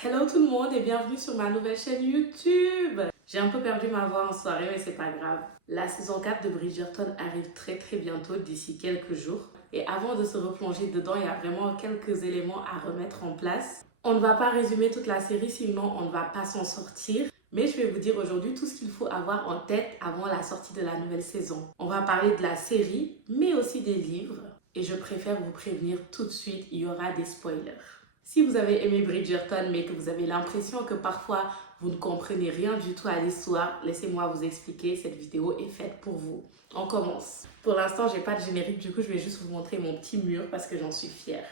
Hello tout le monde et bienvenue sur ma nouvelle chaîne YouTube. J'ai un peu perdu ma voix en soirée mais c'est pas grave. La saison 4 de Bridgerton arrive très bientôt d'ici quelques jours. Et avant de se replonger dedans, il y a vraiment quelques éléments à remettre en place. On ne va pas résumer toute la série sinon on ne va pas s'en sortir. Mais je vais vous dire aujourd'hui tout ce qu'il faut avoir en tête avant la sortie de la nouvelle saison. On va parler de la série mais aussi des livres. Et je préfère vous prévenir tout de suite, il y aura des spoilers. Si vous avez aimé Bridgerton mais que vous avez l'impression que parfois vous ne comprenez rien du tout à l'histoire, laissez-moi vous expliquer, cette vidéo est faite pour vous. On commence. Pour l'instant, j'ai pas de générique, du coup je vais juste vous montrer mon petit mur parce que j'en suis fière.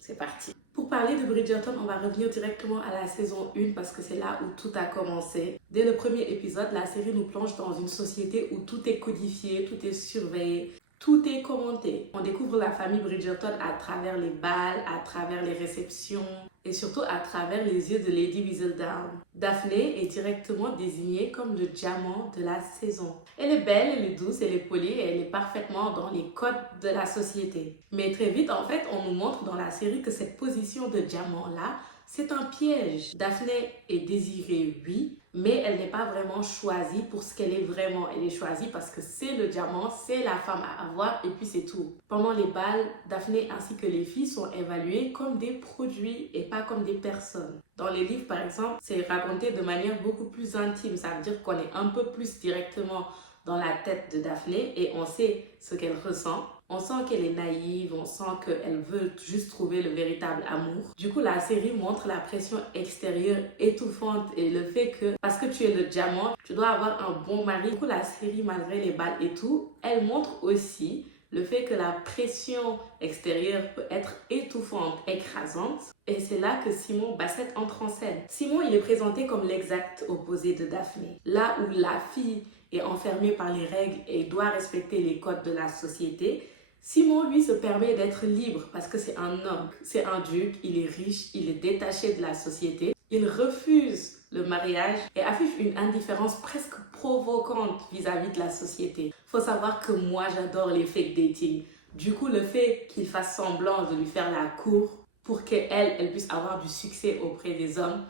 C'est parti. Pour parler de Bridgerton, on va revenir directement à la saison 1 parce que c'est là où tout a commencé. Dès le premier épisode, la série nous plonge dans une société où tout est codifié, tout est surveillé. Tout est commenté. On découvre la famille Bridgerton à travers les balles, à travers les réceptions et surtout à travers les yeux de Lady Whistledown. Daphné est directement désignée comme le diamant de la saison. Elle est belle, elle est douce, elle est polie et elle est parfaitement dans les codes de la société. Mais très vite, en fait, on nous montre dans la série que cette position de diamant-là, c'est un piège. Daphné est désirée, oui, mais elle n'est pas vraiment choisie pour ce qu'elle est vraiment. Elle est choisie parce que c'est le diamant, c'est la femme à avoir et puis c'est tout. Pendant les bals, Daphné ainsi que les filles sont évaluées comme des produits et pas comme des personnes. Dans les livres, par exemple, c'est raconté de manière beaucoup plus intime. Ça veut dire qu'on est un peu plus directement dans la tête de Daphné et on sait ce qu'elle ressent. On sent qu'elle est naïve, on sent qu'elle veut juste trouver le véritable amour. Du coup, la série montre la pression extérieure étouffante et le fait que, parce que tu es le diamant, tu dois avoir un bon mari. Du coup, la série, malgré les balles et tout, elle montre aussi le fait que la pression extérieure peut être étouffante, écrasante. Et c'est là que Simon Basset entre en scène. Simon, il est présenté comme l'exact opposé de Daphné. Là où la fille est enfermée par les règles et doit respecter les codes de la société, Simon, lui, se permet d'être libre parce que c'est un homme, c'est un duc, il est riche, il est détaché de la société. Il refuse le mariage et affiche une indifférence presque provocante vis-à-vis de la société. Faut savoir que moi, j'adore les fake dating. Du coup, le fait qu'il fasse semblant de lui faire la cour pour qu'elle puisse avoir du succès auprès des hommes,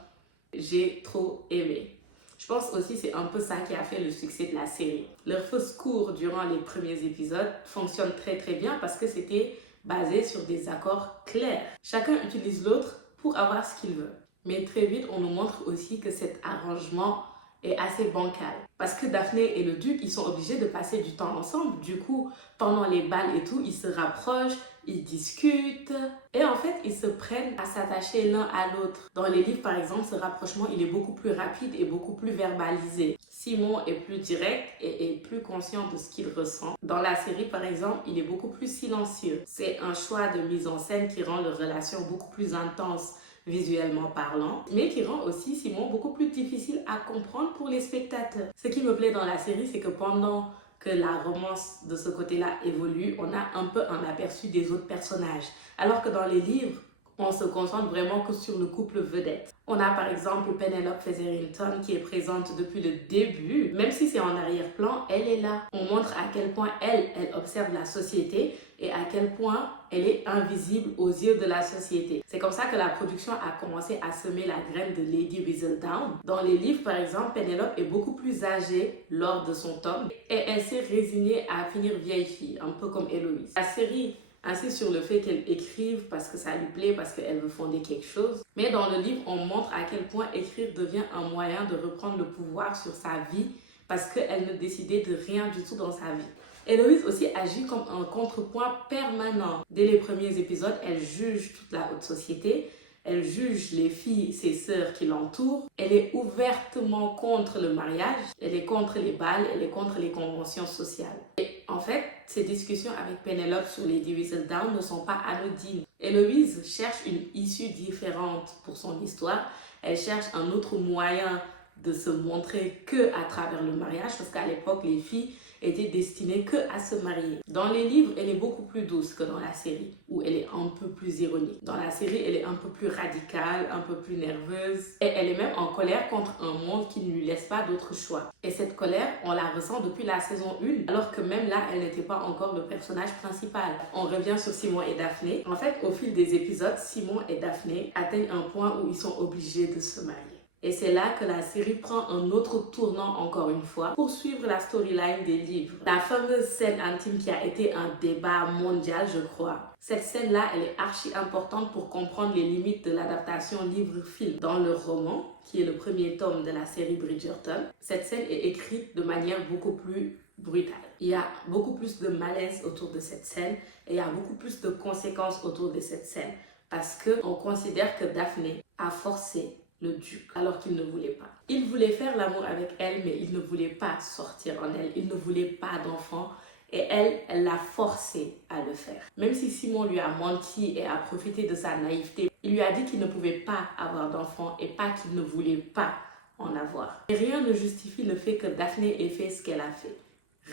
j'ai trop aimé. Je pense aussi que c'est un peu ça qui a fait le succès de la série. Leur fausse cour durant les premiers épisodes fonctionne très bien parce que c'était basé sur des accords clairs. Chacun utilise l'autre pour avoir ce qu'il veut. Mais très vite, on nous montre aussi que cet arrangement est assez bancal. Parce que Daphné et le duc, ils sont obligés de passer du temps ensemble. Du coup, pendant les balles et tout, ils se rapprochent, ils discutent. Et en fait, ils se prennent à s'attacher l'un à l'autre. Dans les livres, par exemple, ce rapprochement, il est beaucoup plus rapide et beaucoup plus verbalisé. Simon est plus direct et est plus conscient de ce qu'il ressent. Dans la série, par exemple, il est beaucoup plus silencieux. C'est un choix de mise en scène qui rend leur relation beaucoup plus intense visuellement parlant, mais qui rend aussi Simon beaucoup plus difficile à comprendre pour les spectateurs. Ce qui me plaît dans la série, c'est que pendant que la romance de ce côté-là évolue, on a un peu un aperçu des autres personnages. Alors que dans les livres, on se concentre vraiment que sur le couple vedette. On a par exemple Penelope Featherington qui est présente depuis le début. Même si c'est en arrière-plan, elle est là. On montre à quel point elle observe la société et à quel point elle est invisible aux yeux de la société. C'est comme ça que la production a commencé à semer la graine de Lady Whistledown. Dans les livres, par exemple, Penelope est beaucoup plus âgée lors de son tome et elle s'est résignée à finir vieille fille, un peu comme Héloïse. La série insiste sur le fait qu'elle écrive parce que ça lui plaît, parce qu'elle veut fonder quelque chose. Mais dans le livre, on montre à quel point écrire devient un moyen de reprendre le pouvoir sur sa vie parce qu'elle ne décidait de rien du tout dans sa vie. Héloïse aussi agit comme un contrepoint permanent. Dès les premiers épisodes, elle juge toute la haute société, elle juge les filles, ses sœurs qui l'entourent. Elle est ouvertement contre le mariage, elle est contre les balles, elle est contre les conventions sociales. Et en fait, ces discussions avec Penelope sur Lady Whistledown ne sont pas anodines. Héloïse cherche une issue différente pour son histoire. Elle cherche un autre moyen de se montrer que à travers le mariage, parce qu'à l'époque, les filles était destinée que à se marier. Dans les livres, elle est beaucoup plus douce que dans la série, où elle est un peu plus ironique. Dans la série, elle est un peu plus radicale, un peu plus nerveuse, et elle est même en colère contre un monde qui ne lui laisse pas d'autre choix. Et cette colère, on la ressent depuis la saison 1, alors que même là, elle n'était pas encore le personnage principal. On revient sur Simon et Daphné. En fait, au fil des épisodes, Simon et Daphné atteignent un point où ils sont obligés de se marier. Et c'est là que la série prend un autre tournant encore une fois pour suivre la storyline des livres. La fameuse scène intime qui a été un débat mondial, je crois. Cette scène-là, elle est archi importante pour comprendre les limites de l'adaptation livre-film. Dans le roman, qui est le premier tome de la série Bridgerton, cette scène est écrite de manière beaucoup plus brutale. Il y a beaucoup plus de malaise autour de cette scène et il y a beaucoup plus de conséquences autour de cette scène parce qu'on considère que Daphné a forcé le duc alors qu'il ne voulait pas. Il voulait faire l'amour avec elle, mais il ne voulait pas sortir en elle, il ne voulait pas d'enfant et elle l'a forcé à le faire. Même si Simon lui a menti et a profité de sa naïveté, il lui a dit qu'il ne pouvait pas avoir d'enfant et pas qu'il ne voulait pas en avoir. Et rien ne justifie le fait que Daphné ait fait ce qu'elle a fait.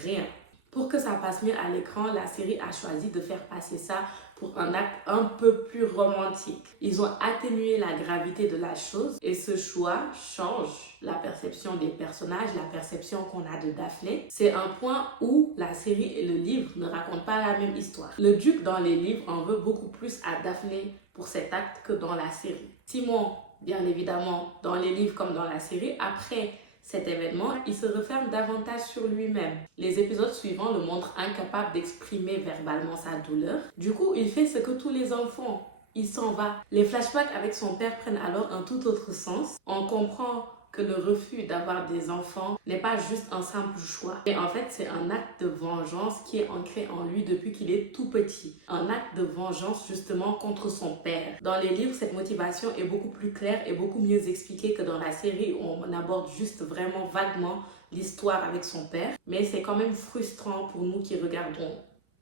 Rien. Pour que ça passe mieux à l'écran, la série a choisi de faire passer ça pour un acte un peu plus romantique. Ils ont atténué la gravité de la chose et ce choix change la perception des personnages, la perception qu'on a de Daphné. C'est un point où la série et le livre ne racontent pas la même histoire. Le duc dans les livres en veut beaucoup plus à Daphné pour cet acte que dans la série. Simon, bien évidemment, dans les livres comme dans la série, après cet événement, il se referme davantage sur lui-même. Les épisodes suivants le montrent incapable d'exprimer verbalement sa douleur. Du coup, il fait ce que tous les enfants. Il s'en va. Les flashbacks avec son père prennent alors un tout autre sens. On comprend que le refus d'avoir des enfants n'est pas juste un simple choix. Et en fait, c'est un acte de vengeance qui est ancré en lui depuis qu'il est tout petit. Un acte de vengeance justement contre son père. Dans les livres, cette motivation est beaucoup plus claire et beaucoup mieux expliquée que dans la série où on aborde juste vraiment vaguement l'histoire avec son père. Mais c'est quand même frustrant pour nous qui regardons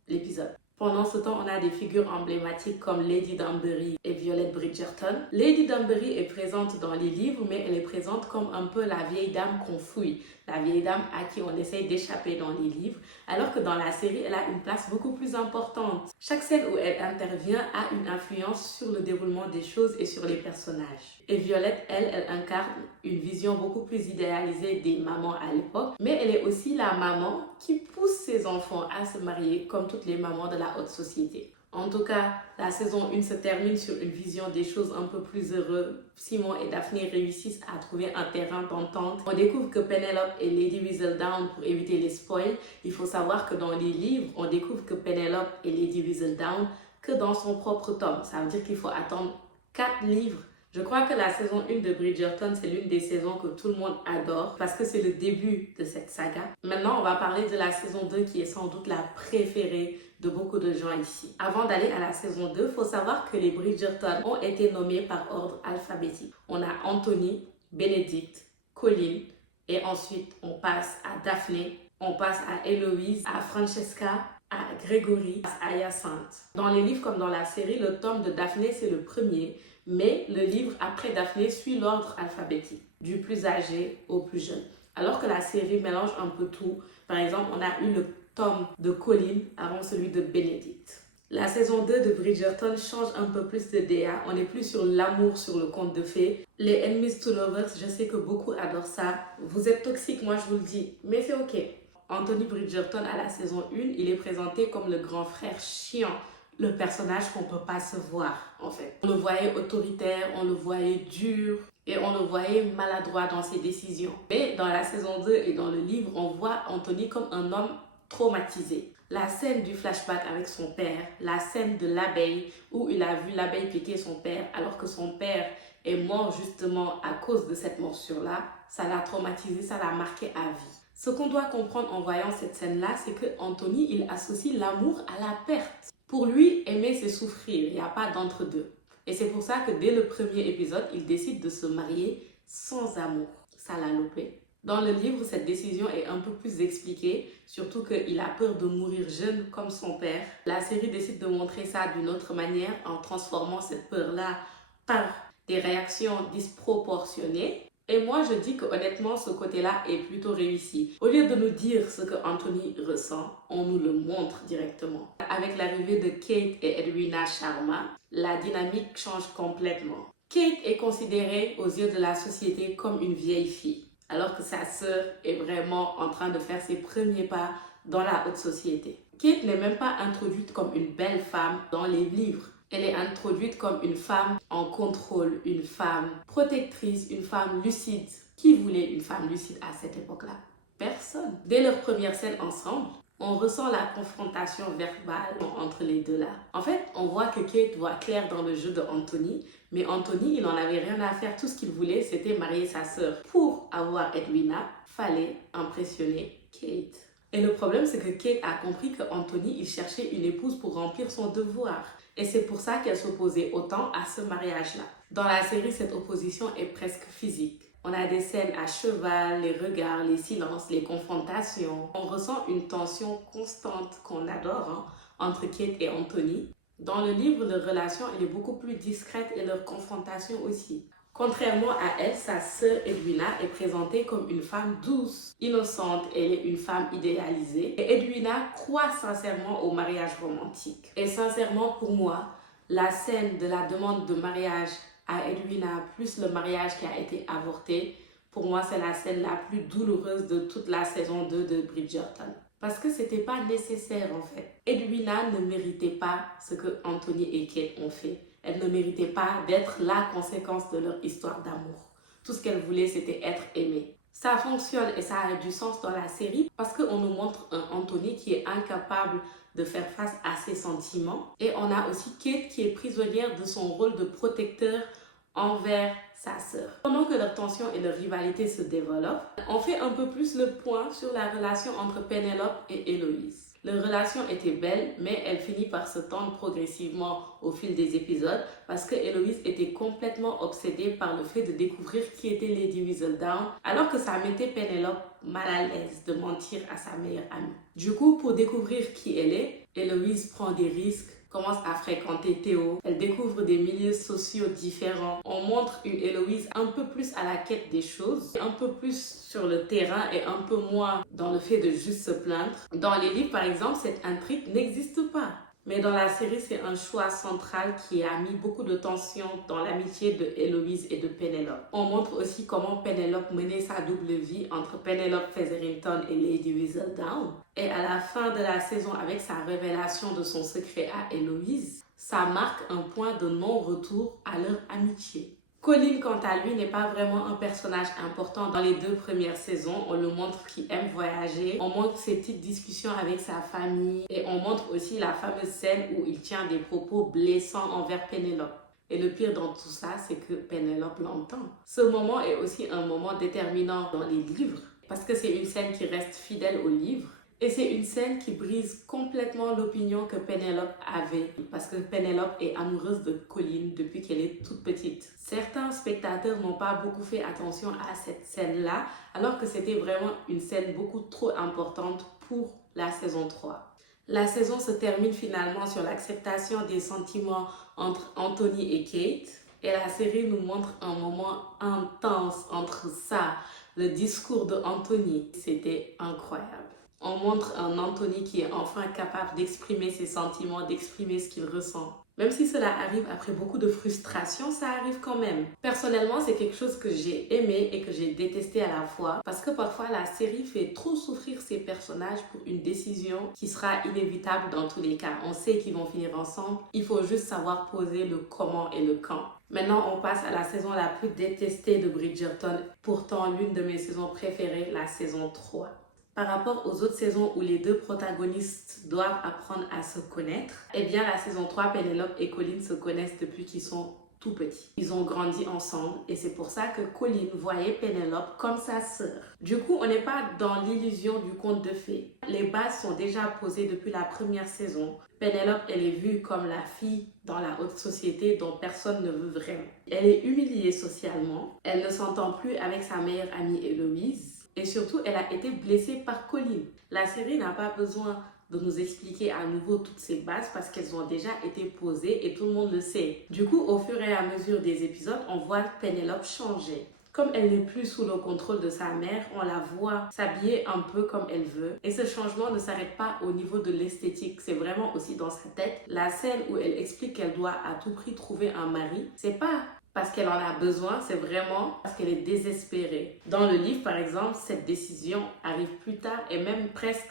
l'épisode. Pendant ce temps, on a des figures emblématiques comme Lady Danbury et Violette Bridgerton. Lady Danbury est présente dans les livres, mais elle est présente comme un peu la vieille dame qu'on fouille, la vieille dame à qui on essaye d'échapper dans les livres, alors que dans la série, elle a une place beaucoup plus importante. Chaque scène où elle intervient a une influence sur le déroulement des choses et sur les personnages. Et Violette, elle incarne une vision beaucoup plus idéalisée des mamans à l'époque, mais elle est aussi la maman qui pousse ses enfants à se marier comme toutes les mamans de la haute société. En tout cas, la saison 1 se termine sur une vision des choses un peu plus heureuse. Simon et Daphné réussissent à trouver un terrain d'entente. On découvre que Penelope est Lady Whistledown. Pour éviter les spoils, il faut savoir que dans les livres, on découvre que Penelope est Lady Whistledown que dans son propre tome. Ça veut dire qu'il faut attendre 4 livres. Je crois que la saison 1 de Bridgerton, c'est l'une des saisons que tout le monde adore parce que c'est le début de cette saga. Maintenant, on va parler de la saison 2 qui est sans doute la préférée de beaucoup de gens ici. Avant d'aller à la saison 2, il faut savoir que les Bridgerton ont été nommés par ordre alphabétique. On a Anthony, Benedict, Colin et ensuite on passe à Daphné, on passe à Héloïse, à Francesca, à Gregory, à Hyacinthe. Dans les livres comme dans la série, le tome de Daphné c'est le premier, mais le livre après Daphné suit l'ordre alphabétique, du plus âgé au plus jeune. Alors que la série mélange un peu tout. Par exemple, on a eu le tome de Colin avant celui de Benedict. La saison 2 de Bridgerton change un peu plus de DA. On n'est plus sur l'amour sur le conte de fées. Les enemies to lovers, je sais que beaucoup adorent ça. Vous êtes toxiques, moi je vous le dis, mais c'est ok. Anthony Bridgerton à la saison 1, il est présenté comme le grand frère chiant. Le personnage qu'on ne peut pas se voir, en fait. On le voyait autoritaire, on le voyait dur et on le voyait maladroit dans ses décisions. Mais dans la saison 2 et dans le livre, on voit Anthony comme un homme traumatisé. La scène du flashback avec son père, la scène de l'abeille où il a vu l'abeille piquer son père alors que son père est mort justement à cause de cette morsure-là, ça l'a traumatisé, ça l'a marqué à vie. Ce qu'on doit comprendre en voyant cette scène-là, c'est que Anthony, il associe l'amour à la perte. Pour lui, aimer, c'est souffrir. Il n'y a pas d'entre-deux. Et c'est pour ça que dès le premier épisode, il décide de se marier sans amour. Ça l'a loupé. Dans le livre, cette décision est un peu plus expliquée, surtout qu'il a peur de mourir jeune comme son père. La série décide de montrer ça d'une autre manière en transformant cette peur-là par des réactions disproportionnées. Et moi, je dis que honnêtement, ce côté-là est plutôt réussi. Au lieu de nous dire ce que Anthony ressent, on nous le montre directement. Avec l'arrivée de Kate et Edwina Sharma, la dynamique change complètement. Kate est considérée aux yeux de la société comme une vieille fille, alors que sa sœur est vraiment en train de faire ses premiers pas dans la haute société. Kate n'est même pas introduite comme une belle femme dans les livres. Elle est introduite comme une femme en contrôle, une femme protectrice, une femme lucide. Qui voulait une femme lucide à cette époque-là? Personne. Dès leur première scène ensemble, on ressent la confrontation verbale entre les deux là. En fait, on voit que Kate voit clair dans le jeu de Anthony, mais Anthony, il n'en avait rien à faire. Tout ce qu'il voulait, c'était marier sa sœur. Pour avoir Edwina, fallait impressionner Kate. Et le problème, c'est que Kate a compris qu'Anthony, il cherchait une épouse pour remplir son devoir. Et c'est pour ça qu'elle s'opposait autant à ce mariage-là. Dans la série, cette opposition est presque physique. On a des scènes à cheval, les regards, les silences, les confrontations. On ressent une tension constante qu'on adore entre Kate et Anthony. Dans le livre, leur relation elle est beaucoup plus discrète et leur confrontation aussi. Contrairement à elle, sa sœur Edwina est présentée comme une femme douce, innocente, elle est une femme idéalisée. Et Edwina croit sincèrement au mariage romantique. Et sincèrement, pour moi, la scène de la demande de mariage à Edwina, plus le mariage qui a été avorté, pour moi, c'est la scène la plus douloureuse de toute la saison 2 de Bridgerton. Parce que c'était pas nécessaire en fait. Edwina ne méritait pas ce que Anthony et Kate ont fait. Elle ne méritait pas d'être la conséquence de leur histoire d'amour. Tout ce qu'elle voulait, c'était être aimée. Ça fonctionne et ça a du sens dans la série parce qu'on nous montre un Anthony qui est incapable de faire face à ses sentiments. Et on a aussi Kate qui est prisonnière de son rôle de protecteur envers sa sœur. Pendant que leur tension et leur rivalité se développent, on fait un peu plus le point sur la relation entre Penelope et Héloïse. Leur relation était belle, mais elle finit par se tendre progressivement au fil des épisodes parce que Héloïse était complètement obsédée par le fait de découvrir qui était Lady Whistledown, alors que ça mettait Penelope mal à l'aise de mentir à sa meilleure amie. Du coup, pour découvrir qui elle est, Héloïse prend des risques, commence à fréquenter Théo, elle découvre des milieux sociaux différents. On montre une Héloïse un peu plus à la quête des choses, un peu plus sur le terrain et un peu moins dans le fait de juste se plaindre. Dans les livres, par exemple, cette intrigue n'existe pas. Mais dans la série, c'est un choix central qui a mis beaucoup de tension dans l'amitié de Héloïse et de Penelope. On montre aussi comment Penelope menait sa double vie entre Penelope Featherington et Lady Whistledown. Et à la fin de la saison, avec sa révélation de son secret à Héloïse, ça marque un point de non-retour à leur amitié. Colin, quant à lui, n'est pas vraiment un personnage important dans les 2 premières saisons. On le montre qui aime voyager, on montre ses petites discussions avec sa famille et on montre aussi la fameuse scène où il tient des propos blessants envers Penelope. Et le pire dans tout ça, c'est que Penelope l'entend. Ce moment est aussi un moment déterminant dans les livres parce que c'est une scène qui reste fidèle au livre. Et c'est une scène qui brise complètement l'opinion que Penelope avait parce que Penelope est amoureuse de Colin depuis qu'elle est toute petite. Certains spectateurs n'ont pas beaucoup fait attention à cette scène-là alors que c'était vraiment une scène beaucoup trop importante pour la saison 3. La saison se termine finalement sur l'acceptation des sentiments entre Anthony et Kate et la série nous montre un moment intense entre ça, le discours de Anthony. C'était incroyable. On montre un Anthony qui est enfin capable d'exprimer ses sentiments, d'exprimer ce qu'il ressent. Même si cela arrive après beaucoup de frustration, ça arrive quand même. Personnellement, c'est quelque chose que j'ai aimé et que j'ai détesté à la fois parce que parfois la série fait trop souffrir ses personnages pour une décision qui sera inévitable dans tous les cas. On sait qu'ils vont finir ensemble, il faut juste savoir poser le comment et le quand. Maintenant, on passe à la saison la plus détestée de Bridgerton, pourtant l'une de mes saisons préférées, la saison 3. Par rapport aux autres saisons où les 2 protagonistes doivent apprendre à se connaître, eh bien la saison 3, Penelope et Colin se connaissent depuis qu'ils sont tout petits. Ils ont grandi ensemble et c'est pour ça que Colin voyait Penelope comme sa sœur. Du coup, on n'est pas dans l'illusion du conte de fées. Les bases sont déjà posées depuis la première saison. Penelope, elle est vue comme la fille dans la haute société dont personne ne veut vraiment. Elle est humiliée socialement. Elle ne s'entend plus avec sa meilleure amie Héloïse. Et surtout, elle a été blessée par Colin. La série n'a pas besoin de nous expliquer à nouveau toutes ces bases parce qu'elles ont déjà été posées et tout le monde le sait. Du coup, au fur et à mesure des épisodes, on voit Penelope changer. Comme elle n'est plus sous le contrôle de sa mère, on la voit s'habiller un peu comme elle veut. Et ce changement ne s'arrête pas au niveau de l'esthétique, c'est vraiment aussi dans sa tête. La scène où elle explique qu'elle doit à tout prix trouver un mari, c'est pas parce qu'elle en a besoin, c'est vraiment parce qu'elle est désespérée. Dans le livre, par exemple, cette décision arrive plus tard et même presque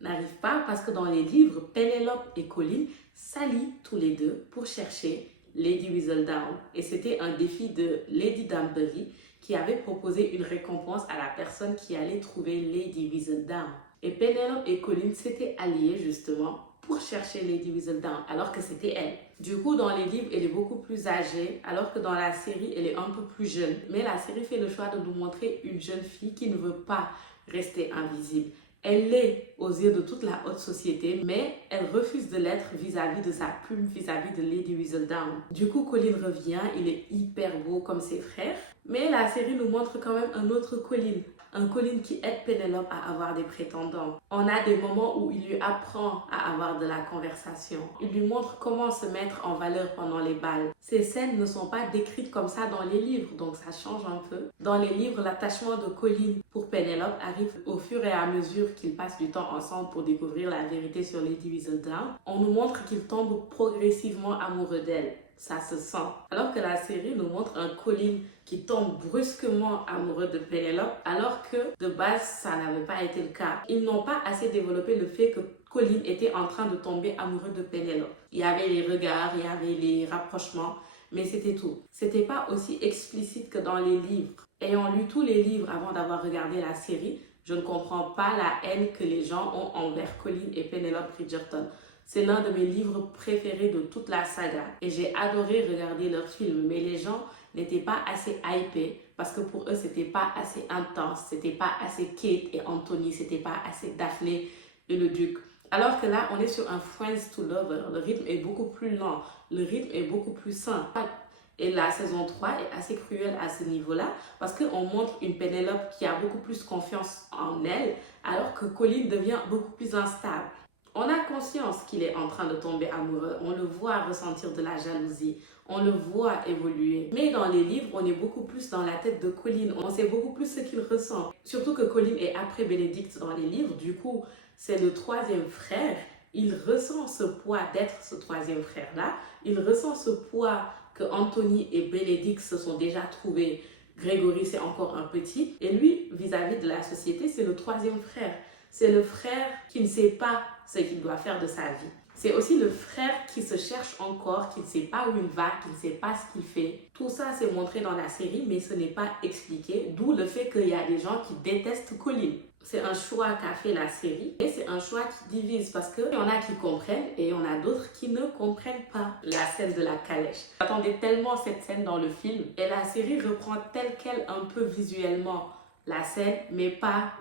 n'arrive pas parce que dans les livres, Penelope et Colin s'allient tous les deux pour chercher Lady Whistledown. Et c'était un défi de Lady Danbury qui avait proposé une récompense à la personne qui allait trouver Lady Whistledown. Et Penelope et Colin s'étaient alliés justement pour chercher Lady Whistledown, alors que c'était elle. Du coup, dans les livres, elle est beaucoup plus âgée, alors que dans la série, elle est un peu plus jeune. Mais la série fait le choix de nous montrer une jeune fille qui ne veut pas rester invisible. Elle l'est aux yeux de toute la haute société, mais elle refuse de l'être vis-à-vis de sa plume, vis-à-vis de Lady Whistledown. Du coup, Colin revient, il est hyper beau comme ses frères, mais la série nous montre quand même un autre Colin. Un Colin qui aide Penelope à avoir des prétendants. On a des moments où il lui apprend à avoir de la conversation. Il lui montre comment se mettre en valeur pendant les bals. Ces scènes ne sont pas décrites comme ça dans les livres, donc ça change un peu. Dans les livres, l'attachement de Colin pour Penelope arrive au fur et à mesure qu'ils passent du temps ensemble pour découvrir la vérité sur Lady Whistledown. On nous montre qu'il tombe progressivement amoureux d'elle. Ça se sent. Alors que la série nous montre un Colin qui tombe brusquement amoureux de Penelope, alors que de base, ça n'avait pas été le cas. Ils n'ont pas assez développé le fait que Colin était en train de tomber amoureux de Penelope. Il y avait les regards, il y avait les rapprochements, mais c'était tout. C'était pas aussi explicite que dans les livres. Ayant lu tous les livres avant d'avoir regardé la série, je ne comprends pas la haine que les gens ont envers Colin et Penelope Bridgerton. C'est l'un de mes livres préférés de toute la saga et j'ai adoré regarder leurs films, mais les gens n'étaient pas assez hypés parce que pour eux c'était pas assez intense, c'était pas assez Kate et Anthony, c'était pas assez Daphné et le Duc. Alors que là on est sur un Friends to Lover, le rythme est beaucoup plus lent, le rythme est beaucoup plus sain. Et la saison 3 est assez cruelle à ce niveau-là parce qu'on montre une Penelope qui a beaucoup plus confiance en elle alors que Colin devient beaucoup plus instable. On a conscience qu'il est en train de tomber amoureux, on le voit ressentir de la jalousie, on le voit évoluer. Mais dans les livres, on est beaucoup plus dans la tête de Colin, on sait beaucoup plus ce qu'il ressent. Surtout que Colin est après Benedict dans les livres, du coup, c'est le troisième frère. Il ressent ce poids d'être ce troisième frère-là, il ressent ce poids que Anthony et Benedict se sont déjà trouvés. Grégory, c'est encore un petit. Et lui, vis-à-vis de la société, c'est le troisième frère. C'est le frère qui ne sait pas ce qu'il doit faire de sa vie. C'est aussi le frère qui se cherche encore, qui ne sait pas où il va, qui ne sait pas ce qu'il fait. Tout ça, c'est montré dans la série, mais ce n'est pas expliqué, d'où le fait qu'il y a des gens qui détestent Colin. C'est un choix qu'a fait la série et c'est un choix qui divise parce qu'il y en a qui comprennent et il y en a d'autres qui ne comprennent pas la scène de la calèche. J'attendais tellement cette scène dans le film et la série reprend telle quelle un peu visuellement la scène, mais pas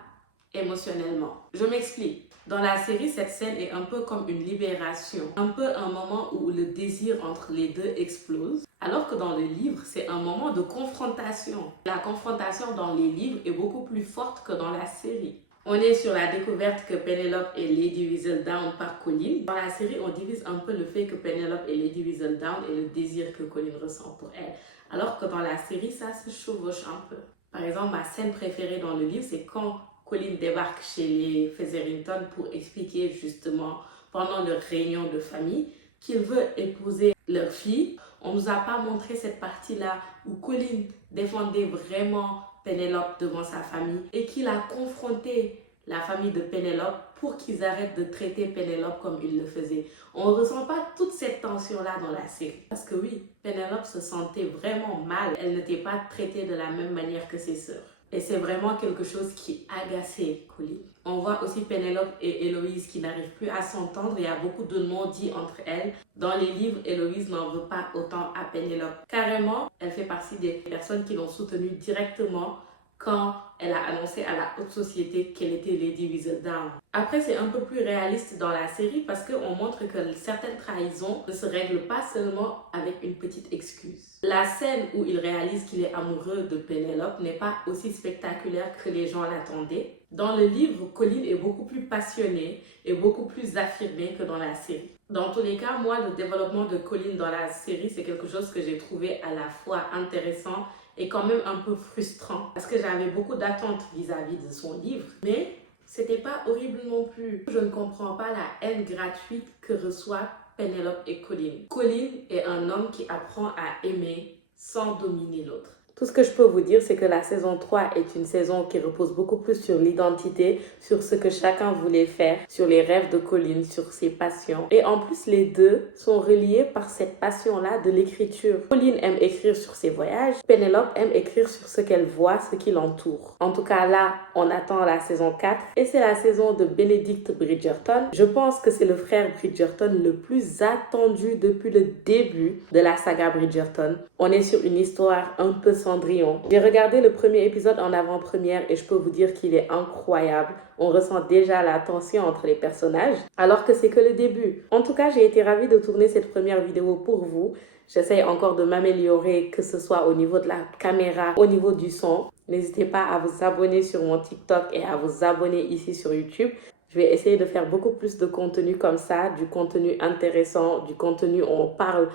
émotionnellement. Je m'explique. Dans la série, cette scène est un peu comme une libération, un peu un moment où le désir entre les deux explose, alors que dans le livre, c'est un moment de confrontation. La confrontation dans les livres est beaucoup plus forte que dans la série. On est sur la découverte que Penelope est Lady Whistledown par Colin. Dans la série, on divise un peu le fait que Penelope est Lady Whistledown et le désir que Colin ressent pour elle, alors que dans la série, ça se chevauche un peu. Par exemple, ma scène préférée dans le livre, c'est quand Colin débarque chez les Featherington pour expliquer justement pendant leur réunion de famille qu'il veut épouser leur fille. On ne nous a pas montré cette partie-là où Colin défendait vraiment Penelope devant sa famille et qu'il a confronté la famille de Penelope pour qu'ils arrêtent de traiter Penelope comme ils le faisaient. On ne ressent pas toute cette tension-là dans la série. Parce que oui, Penelope se sentait vraiment mal. Elle n'était pas traitée de la même manière que ses sœurs. Et c'est vraiment quelque chose qui agaçait Colin. On voit aussi Penelope et Héloïse qui n'arrivent plus à s'entendre. Il y a beaucoup de non-dits entre elles. Dans les livres, Héloïse n'en veut pas autant à Penelope. Carrément, elle fait partie des personnes qui l'ont soutenue directement quand elle a annoncé à la haute société qu'elle était Lady Whistledown. Après, c'est un peu plus réaliste dans la série parce qu'on montre que certaines trahisons ne se règlent pas seulement avec une petite excuse. La scène où il réalise qu'il est amoureux de Penelope n'est pas aussi spectaculaire que les gens l'attendaient. Dans le livre, Colin est beaucoup plus passionné et beaucoup plus affirmé que dans la série. Dans tous les cas, moi, le développement de Colin dans la série, c'est quelque chose que j'ai trouvé à la fois intéressant est quand même un peu frustrant parce que j'avais beaucoup d'attentes vis-à-vis de son livre, mais c'était pas horrible non plus. Je ne comprends pas la haine gratuite que reçoit Penelope et Colin. Colin est un homme qui apprend à aimer sans dominer l'autre. Tout ce que je peux vous dire, c'est que la saison 3 est une saison qui repose beaucoup plus sur l'identité, sur ce que chacun voulait faire, sur les rêves de Colin, sur ses passions. Et en plus, les deux sont reliés par cette passion-là de l'écriture. Colin aime écrire sur ses voyages, Penelope aime écrire sur ce qu'elle voit, ce qui l'entoure. En tout cas, là, on attend la saison 4 et c'est la saison de Benedict Bridgerton. Je pense que c'est le frère Bridgerton le plus attendu depuis le début de la saga Bridgerton. On est sur une histoire un peu Cendrillon. J'ai regardé le premier épisode en avant-première et je peux vous dire qu'il est incroyable. On ressent déjà la tension entre les personnages, alors que c'est que le début. En tout cas, j'ai été ravie de tourner cette première vidéo pour vous. J'essaye encore de m'améliorer, que ce soit au niveau de la caméra, au niveau du son. N'hésitez pas à vous abonner sur mon TikTok et à vous abonner ici sur YouTube. Je vais essayer de faire beaucoup plus de contenu comme ça, du contenu intéressant, du contenu où on parle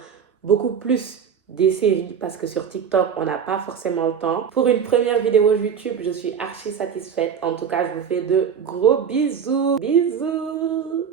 beaucoup plus des séries parce que sur TikTok, on n'a pas forcément le temps. Pour une première vidéo YouTube, je suis archi satisfaite. En tout cas, je vous fais de gros bisous. Bisous!